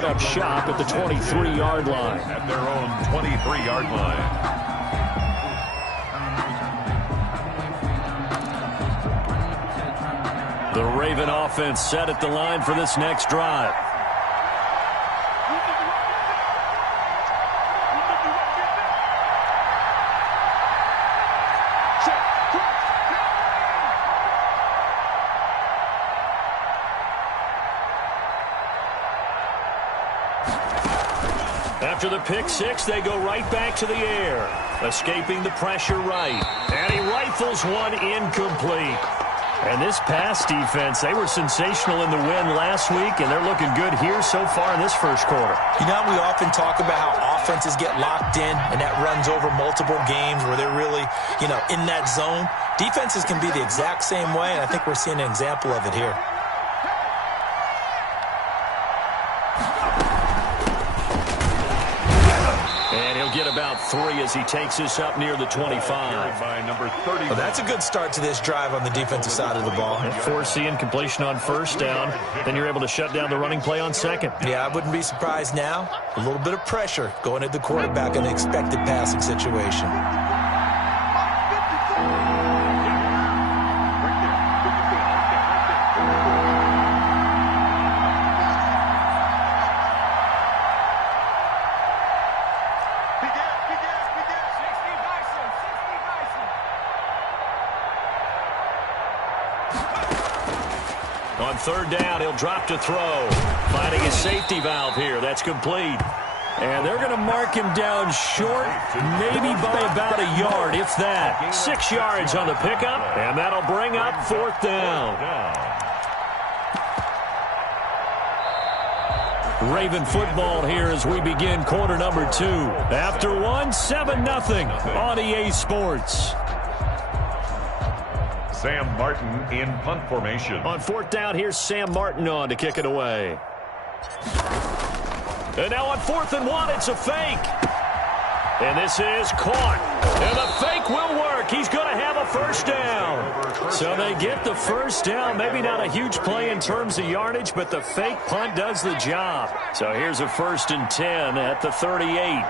set up shop at the 23-yard line. At their own 23-yard line. The Raven offense set at the line for this next drive. After the pick six, they go right back to the air, escaping the pressure right. And he rifles one incomplete. And this pass defense, they were sensational in the win last week, and they're looking good here so far in this first quarter. You know, we often talk about how offenses get locked in, and that runs over multiple games where they're really, in that zone. Defenses can be the exact same way, and I think we're seeing an example of it here. Get about 3 as he takes this up near the 25. By number 30. Well, that's a good start to this drive on the defensive side of the ball. Forcing completion on first down. Then you're able to shut down the running play on second. Yeah, I wouldn't be surprised now. A little bit of pressure going at the quarterback in an expected passing situation. On third down, he'll drop to throw. Finding his safety valve here. That's complete. And they're going to mark him down short, maybe by about a yard, if that. 6 yards on the pickup, and that'll bring up fourth down. Raven football here as we begin quarter number 2. After one, 7-0 on EA Sports. Sam Martin in punt formation. On fourth down, here's Sam Martin on to kick it away. And now on 4th and 1, it's a fake. And this is caught. And the fake will work. He's going to have a first down. So they get the first down. Maybe not a huge play in terms of yardage, but the fake punt does the job. So here's a 1st and 10 at the 38.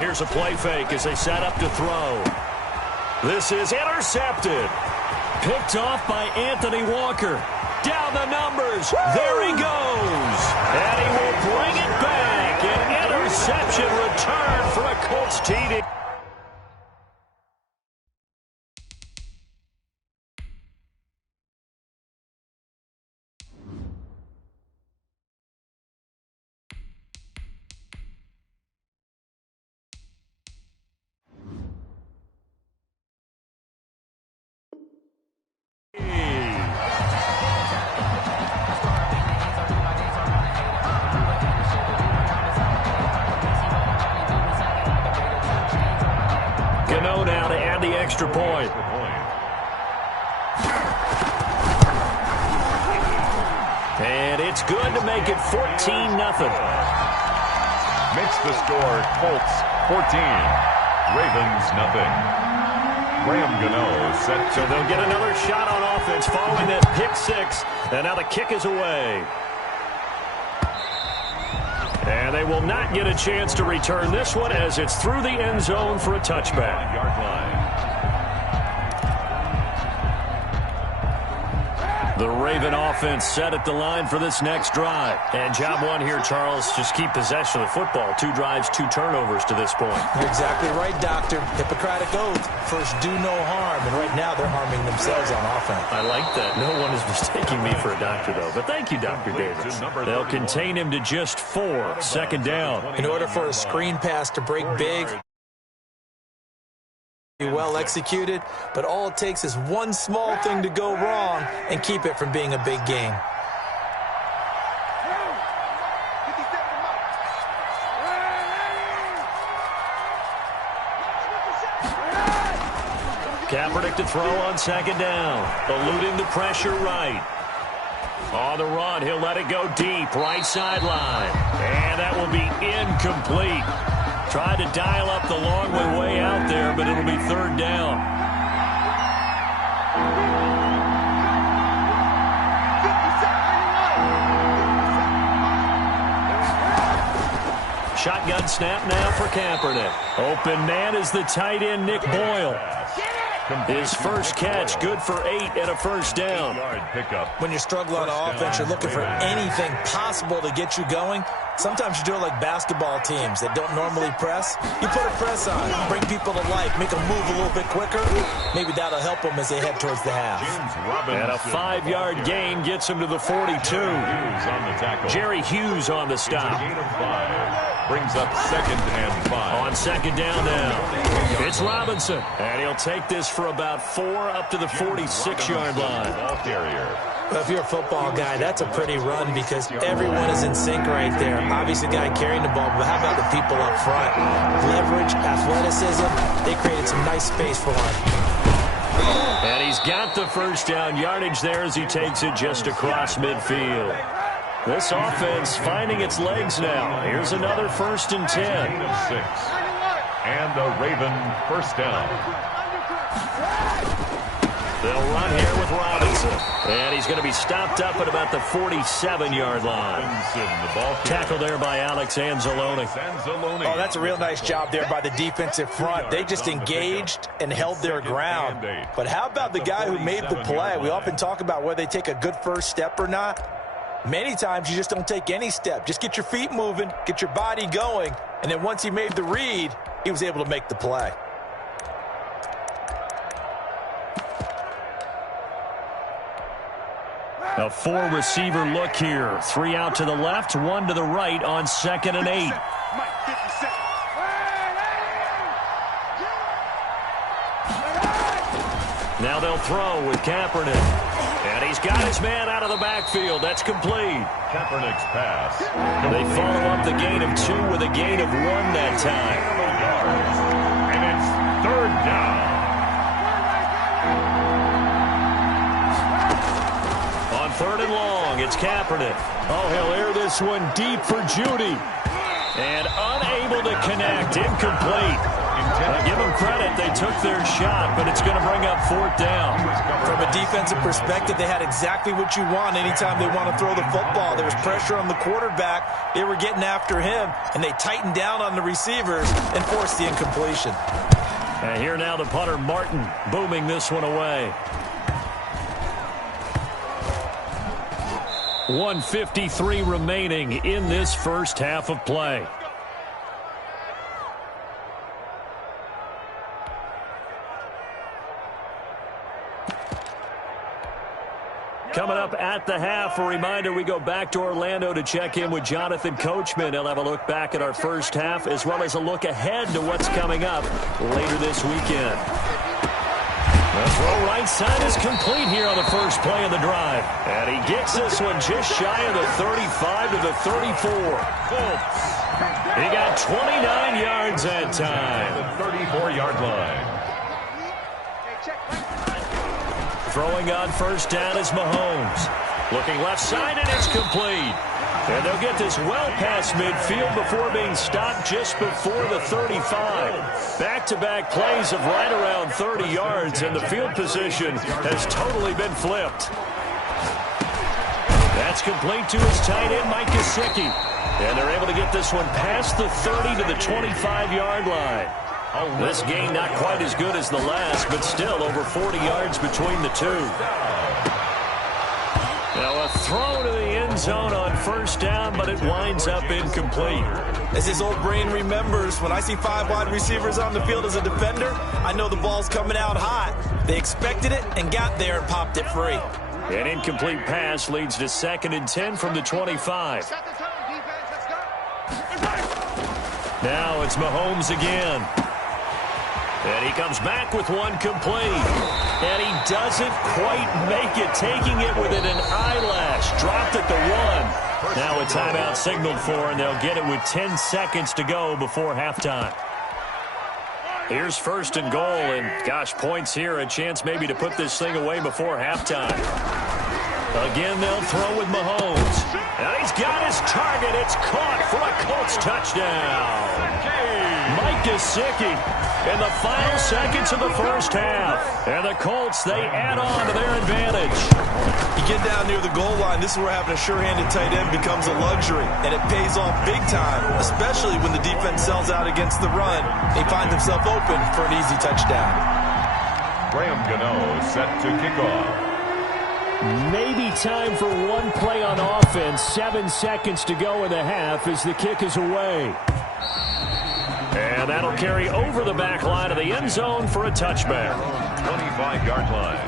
Here's a play fake as they set up to throw. This is intercepted. Picked off by Anthony Walker. Down the numbers. There he goes. And he will bring it back. An interception return for a Colts TD. Gano now to add the extra point. And it's good to make it 14-0. Makes the score Colts 14. Ravens nothing. Graham Gano set. So they'll get another shot on offense following that pick six. And now the kick is away. And they will not get a chance to return this one as it's through the end zone for a touchback. Yard line. The Raven offense set at the line for this next drive. And job one here, Charles, just keep possession of the football. 2 drives, 2 turnovers to this point. You're exactly right, Doctor. Hippocratic oath. First, do no harm. And right now, they're harming themselves on offense. I like that. No one is mistaking me for a doctor, though. But thank you, Dr. Davis. They'll contain him to just 4. Second down. In order for a screen pass to break big, well executed, but all it takes is one small thing to go wrong and keep it from being a big game. Kaepernick to throw on second down. Eluding the pressure right. On the run, he'll let it go deep, right sideline. And that will to be incomplete. Tried to dial up the long way out there, but it'll be third down. Shotgun snap now for Kaepernick. Open man is the tight end, Nick Boyle. His first catch, good for 8 and a first down. When you struggle on offense, you're looking for anything possible to get you going. Sometimes you do it like basketball teams that don't normally press. You put a press on, bring people to life, make them move a little bit quicker. Maybe that'll help them as they head towards the half. And a 5-yard gain gets him to the 42. Jerry Hughes on the stop. Brings up 2nd and 5. On 2nd down now, it's Robinson. And he'll take this for about 4 up to the 46-yard line. Ball carrier. Well, if you're a football guy, that's a pretty run because everyone is in sync right there. Obviously, the guy carrying the ball, but how about the people up front? Leverage, athleticism, they created some nice space for him. And he's got the first down yardage there as he takes it just across midfield. This offense finding its legs now. Here's another 1st and 10. And a Raven first down. They'll run here with Robinson. And he's going to be stopped up at about the 47-yard line. Tackle there by Alex Anzalone. Oh, that's a real nice job there by the defensive front. They just engaged and held their ground. But how about the guy who made the play? We often talk about whether they take a good first step or not. Many times you just don't take any step. Just get your feet moving, get your body going, and then once he made the read, he was able to make the play. A 4-receiver look here. 3 out to the left, 1 to the right on 2nd and 8. Now they'll throw with Kaepernick. And he's got his man out of the backfield. That's complete. Kaepernick's pass. They follow up the gain of 2 with a gain of 1 that time. And it's 3rd down. On 3rd and long, it's Kaepernick. Oh, he'll air this one deep for Judy. And unable to connect. Incomplete. Give them credit. They took their shot, but it's going to bring up 4th down. From a defensive perspective, they had exactly what you want anytime they want to throw the football. There was pressure on the quarterback. They were getting after him, and they tightened down on the receivers and forced the incompletion. And here now the punter, Martin, booming this one away. 1:53 remaining in this first half of play. Coming up at the half, a reminder, we go back to Orlando to check in with Jonathan Coachman. He'll have a look back at our first half as well as a look ahead to what's coming up later this weekend. The throw right side is complete here on the first play of the drive. And he gets this one just shy of the 35 to the 34. He got 29 yards that time. The 34-yard line. Throwing on first down is Mahomes. Looking left side, and it's complete. And they'll get this well past midfield before being stopped just before the 35. Back-to-back plays of right around 30 yards, and the field position has totally been flipped. That's complete to his tight end, Mike Gesicki. And they're able to get this one past the 30 to the 25-yard line. This gain not quite as good as the last, but still over 40 yards between the two. Now a throw to the end zone on first down, but it winds up incomplete. As his old brain remembers, when I see 5 wide receivers on the field as a defender, I know the ball's coming out hot. They expected it and got there and popped it free. An incomplete pass leads to 2nd and 10 from the 25. Now it's Mahomes again. And he comes back with one complete. And he doesn't quite make it, taking it within an eyelash. Dropped at the 1. Now a timeout signaled for, and they'll get it with 10 seconds to go before halftime. Here's 1st and goal, and gosh, points here. A chance maybe to put this thing away before halftime. Again, they'll throw with Mahomes. And he's got his target. It's caught for a Colts touchdown. Mike Gesicki in the final seconds of the first half. And the Colts, they add on to their advantage. You get down near the goal line, this is where having a sure-handed tight end becomes a luxury. And it pays off big time, especially when the defense sells out against the run. They find themselves open for an easy touchdown. Graham Gano set to kick off. Maybe time for one play on offense. 7 seconds to go in the half as the kick is away. And that'll carry over the back line of the end zone for a touchback. 25-yard line.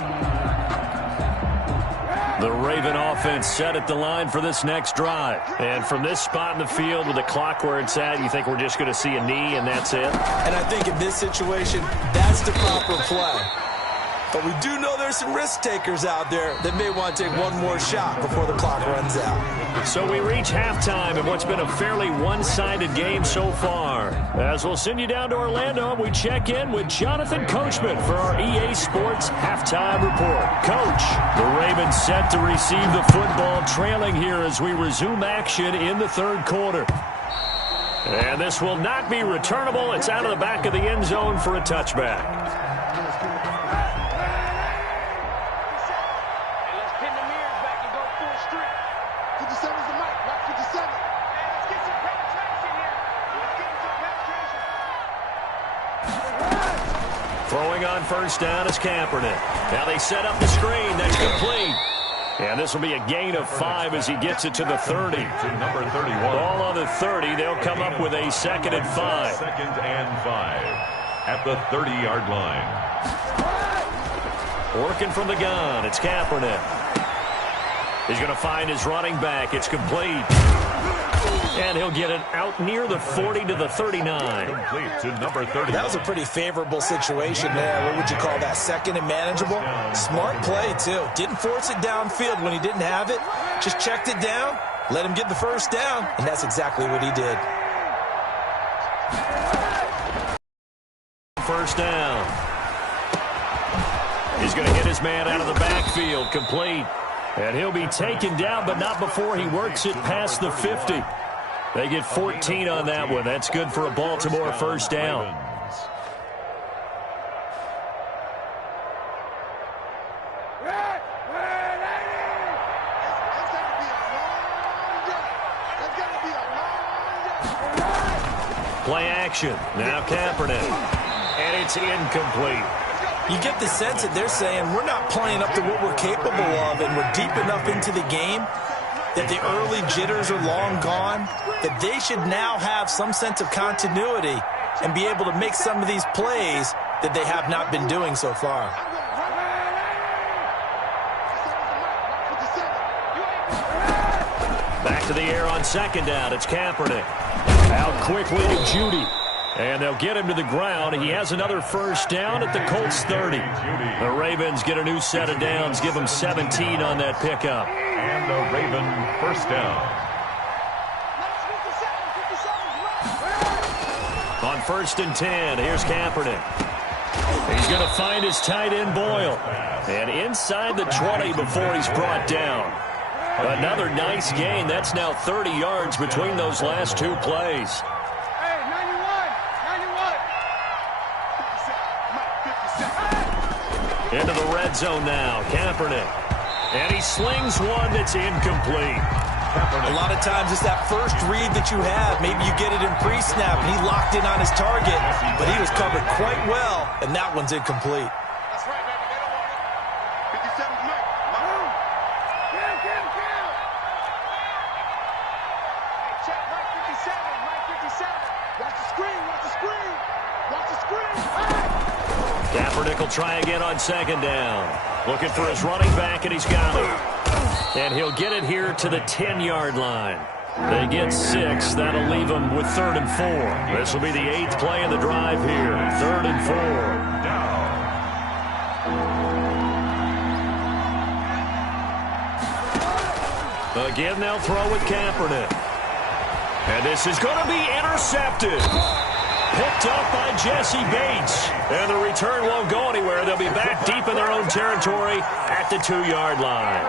The Raven offense set at the line for this next drive. And from this spot in the field with the clock where it's at, you think we're just going to see a knee and that's it? And I think in this situation, that's the proper play. But we do know there's some risk takers out there that may want to take one more shot before the clock runs out. So we reach halftime in what's been a fairly one-sided game so far. As we'll send you down to Orlando, we check in with Jonathan Coachman for our EA Sports Halftime Report. Coach, the Ravens set to receive the football, trailing here as we resume action in the third quarter. And this will not be returnable. It's out of the back of the end zone for a touchback. Throwing on first down is Kaepernick. Now they set up the screen. That's complete. And this will be a gain of 5 as he gets it to the 30. To number 31. Ball on the 30. They'll come up with a 2nd and 5. 2nd and 5 at the 30-yard line. Working from the gun. It's Kaepernick. He's going to find his running back. It's complete. And he'll get it out near the 40 to the 39. Complete to number 30. That was a pretty favorable situation there. What would you call that? 2nd and manageable? Smart play, too. Didn't force it downfield when he didn't have it. Just checked it down, let him get the first down, and that's exactly what he did. First down. He's going to hit his man out of the backfield. Complete. And he'll be taken down, but not before he works it past the 50. They get 14 on that one. That's good for a Baltimore first down. Play action. Now Kaepernick. And it's incomplete. You get the sense that they're saying we're not playing up to what we're capable of, and we're deep enough into the game that the early jitters are long gone, that they should now have some sense of continuity and be able to make some of these plays that they have not been doing so far. Back to the air on 2nd down. It's Kaepernick. Out quickly to Judy. And they'll get him to the ground. He has another first down at the Colts 30. The Ravens get a new set of downs, give them 17 on that pickup. And the Raven first down. On 1st and 10, here's Kaepernick. He's going to find his tight end Boyle. And inside the 20 before he's brought down. Another nice gain. That's now 30 yards between those last 2 plays. Into the red zone now, Kaepernick. And he slings one that's incomplete. A lot of times it's that first read that you have. Maybe you get it in pre-snap, and he locked in on his target, but he was covered quite well, and that one's incomplete. That's right, baby. They don't want it. 57's Mike. Hey, check Mike 57. Mike 57. Watch the screen. Watch the screen. Watch the screen. Kaepernick will try again on 2nd down. Looking for his running back, and he's got it. And he'll get it here to the 10-yard line. They get 6. That'll leave them with 3rd and 4. This will be the 8th play in the drive here. 3rd and 4. Again, they'll throw with Kaepernick. And this is going to be intercepted. picked up by Jesse Bates. And the return won't go anywhere. They'll be back deep in their own territory at the 2-yard line.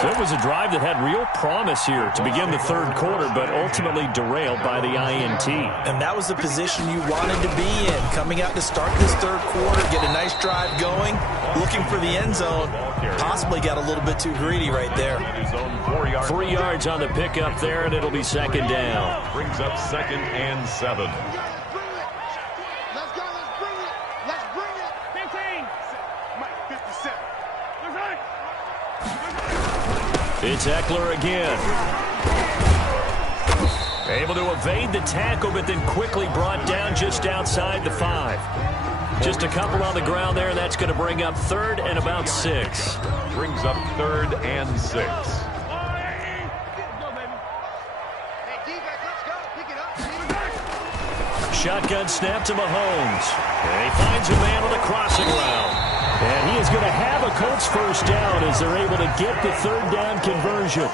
So it was a drive that had real promise here to begin the third quarter, but ultimately derailed by the INT. And that was the position you wanted to be in. Coming out to start this third quarter, get a nice drive going, looking for the end zone. Possibly got a little bit too greedy right there. 3 yards on the pickup there, and it'll be second down. Brings up 2nd and 7. Let's go, let's bring it. Let's bring it. 15. Mike, 57. It's Eckler again. Able to evade the tackle, but then quickly brought down just outside the 5. Just a couple on the ground there, and that's going to bring up 3rd and about 6. Brings up 3rd and 6. Shotgun snap to Mahomes. And he finds a man on the crossing route. And he is going to have a Colts first down as they're able to get the 3rd down conversion.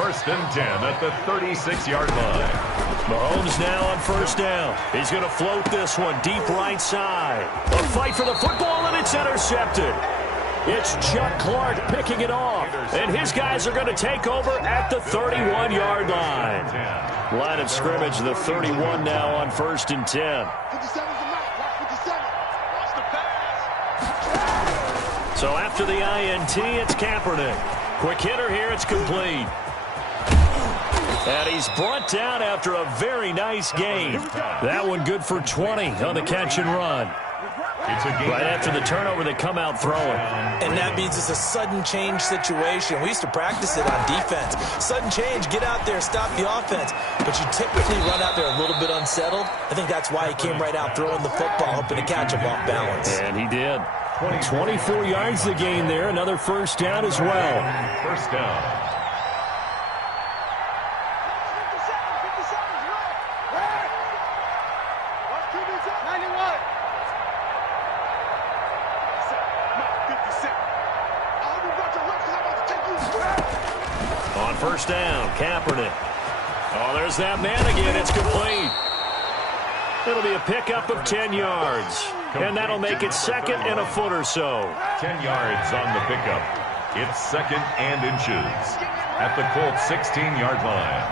1st and 10 at the 36-yard line. Mahomes now on first down. He's going to float this one deep right side. A fight for the football, and it's intercepted. It's Chuck Clark picking it off. And his guys are going to take over at the 31-yard line. Line of scrimmage, the 31 now on 1st and 10. 57's the mark. Watch 57. Watch the pass. So after the INT, it's Kaepernick. Quick hitter here, it's complete. And he's brought down after a very nice gain. That one good for 20 on the catch and run. Right after the turnover, they come out throwing. And that means it's a sudden change situation. We used to practice it on defense. Sudden change, get out there, stop the offense. But you typically run out there a little bit unsettled. I think that's why he came right out throwing the football, hoping to catch him off balance. And he did. 24 yards to gain there. Another first down as well. First down. 57's right. Watch QB's up. 91. On first down, Kaepernick. Oh, there's that man again. It's complete. It'll be a pickup of 10 yards. And that'll make it 2nd and a foot or so. 10 yards on the pickup. It's 2nd and inches at the Colts 16-yard line.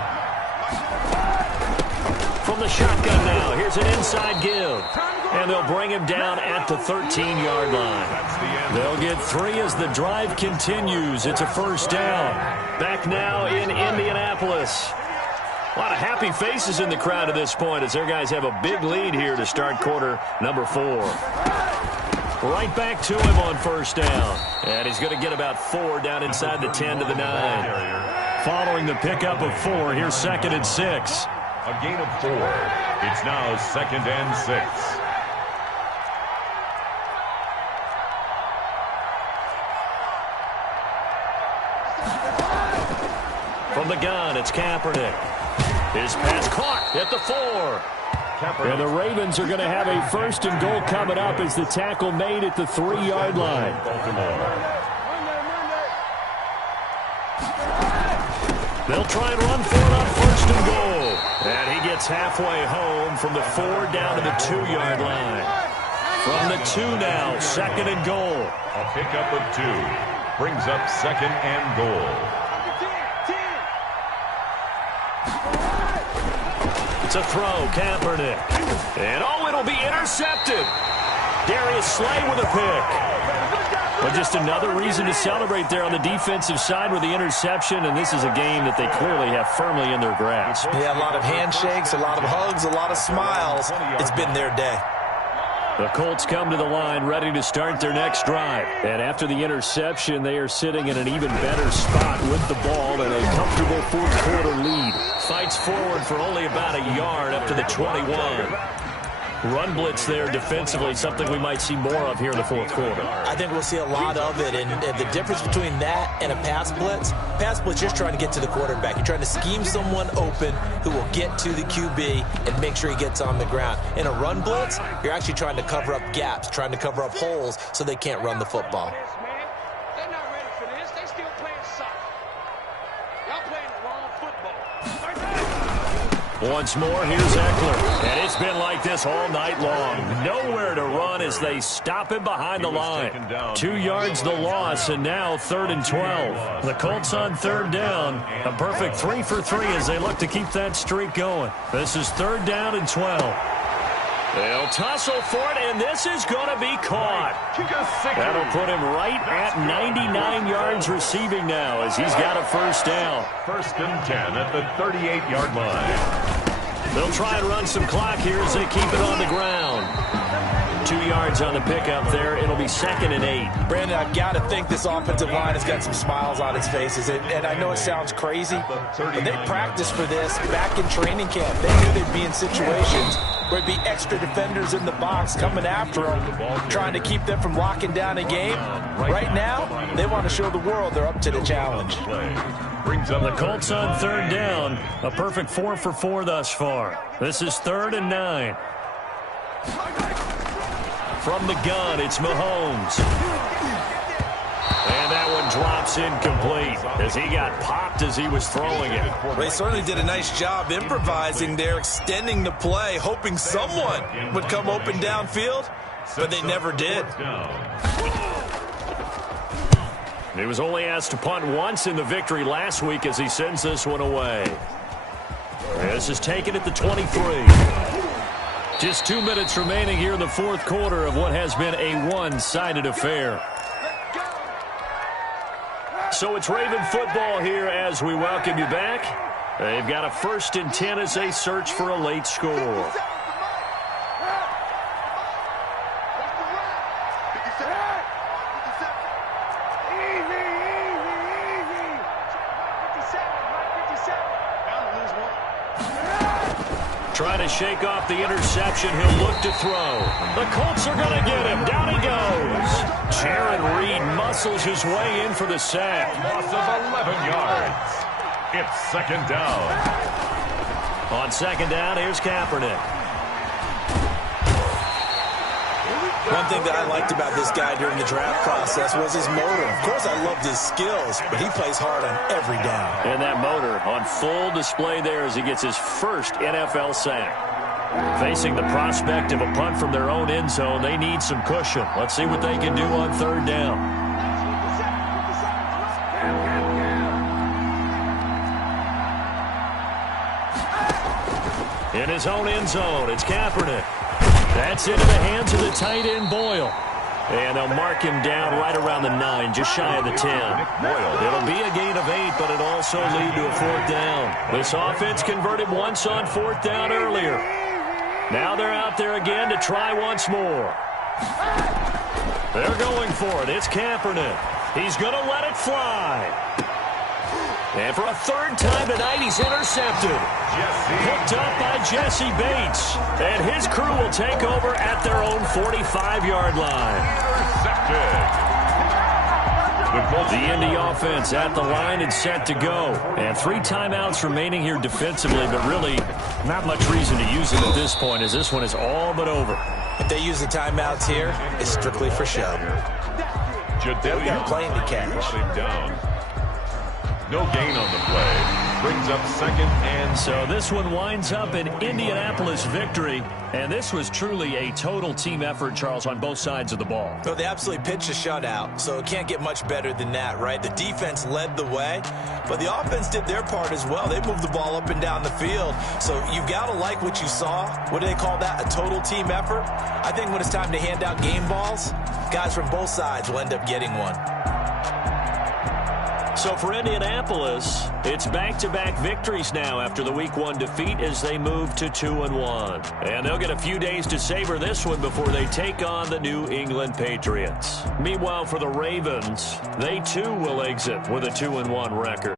From the shotgun now, here's an inside give. And they'll bring him down at the 13-yard line. They'll get 3 as the drive continues. It's a first down. Back now in Indianapolis. A lot of happy faces in the crowd at this point as their guys have a big lead here to start quarter number 4. Right back to him on first down. And he's going to get about 4 down inside the 10 to the 9. Following the pickup of 4, here's 2nd and 6. A gain of 4. It's now 2nd and 6. From the gun, it's Kaepernick. His pass caught at the 4. And the Ravens are going to have a 1st and goal coming up as the tackle made at the 3-yard line. They'll try and run for it on 1st and goal. And he gets halfway home from the 4 down to the 2-yard line. From the 2 now, 2nd and goal. A pickup of 2 brings up 2nd and goal. It's a throw, Kaepernick. And oh, it'll be intercepted. Darius Slay with a pick. But just another reason to celebrate there on the defensive side with the interception, and this is a game that they clearly have firmly in their grasp. Yeah, a lot of handshakes, a lot of hugs, a lot of smiles. It's been their day. The Colts come to the line ready to start their next drive. And after the interception, they are sitting in an even better spot with the ball and a comfortable fourth-quarter lead. Fights forward for only about a yard up to the 21. Run blitz there defensively, something we might see more of here in the fourth quarter. I think we'll see a lot of it, and the difference between that and a pass blitz just trying to get to the quarterback. You're trying to scheme someone open who will get to the QB and make sure he gets on the ground. In a run blitz, you're actually trying to cover up gaps, trying to cover up holes so they can't run the football. They're not ready for this. They still playing soccer. Y'all playing the wrong football. Once more, here's Eckler. And it's been like this all night long. Nowhere to run as they stop him behind the line. 2 yards the loss, and now 3rd and 12. The Colts on 3rd down. A perfect 3 for 3 as they look to keep that streak going. This is 3rd down and 12. They'll tussle for it, and this is going to be caught. That'll put him right at 99 yards receiving now as he's got a 1st down. 1st and 10 at the 38-yard line. They'll try and run some clock here as they keep it on the ground. 2 yards on the pickup there. It'll be 2nd and 8. Brandon, I've got to think this offensive line has got some smiles on its faces. And I know it sounds crazy, but they practiced for this back in training camp. They knew they'd be in situations where it'd be extra defenders in the box coming after them, trying to keep them from locking down a game. Right now, they want to show the world they're up to the challenge. The Colts on 3rd down. A perfect 4 for 4 thus far. This is 3rd and 9. From the gun, it's Mahomes. And that one drops incomplete as he got popped as he was throwing it. They certainly did a nice job improvising there, extending the play, hoping someone would come open downfield, but they never did. He was only asked to punt once in the victory last week as he sends this one away. This is taken at the 23. Just 2 minutes remaining here in the 4th quarter of what has been a one-sided affair. So it's Raven football here as we welcome you back. They've got a 1st and 10 as they search for a late score. Trying to shake off the interception. He'll look to throw. The Colts are going to get him. Down he goes. Jaron Reed muscles his way in for the sack. Loss of 11 yards. It's 2nd down. On 2nd down, here's Kaepernick. One thing that I liked about this guy during the draft process was his motor. Of course, I loved his skills, but he plays hard on every down. And that motor on full display there as he gets his 1st NFL sack. Facing the prospect of a punt from their own end zone, they need some cushion. Let's see what they can do on 3rd down. In his own end zone, it's Kaepernick. That's into the hands of the tight end, Boyle. And they'll mark him down right around the 9, just shy of the 10. It'll be a gain of 8, but it'll also lead to a 4th down. This offense converted once on 4th down earlier. Now they're out there again to try once more. They're going for it. It's Kaepernick. He's going to let it fly. And for a 3rd time tonight, he's intercepted. Picked up by Jesse Bates. And his crew will take over at their own 45-yard line. The Indy offense at the line and set to go. And 3 timeouts remaining here defensively, but really not much reason to use it at this point as this one is all but over. If they use the timeouts here, it's strictly for show. They've got playing to catch. No gain on the play. Brings up 2nd and... So this one winds up an Indianapolis victory. And this was truly a total team effort, Charles, on both sides of the ball. So they absolutely pitched a shutout, so it can't get much better than that, right? The defense led the way, but the offense did their part as well. They moved the ball up and down the field. So you've got to like what you saw. What do they call that? A total team effort? I think when it's time to hand out game balls, guys from both sides will end up getting one. So for Indianapolis, it's back-to-back victories now after the Week 1 defeat as they move to 2-1. And they'll get a few days to savor this one before they take on the New England Patriots. Meanwhile, for the Ravens, they too will exit with a 2-1 record.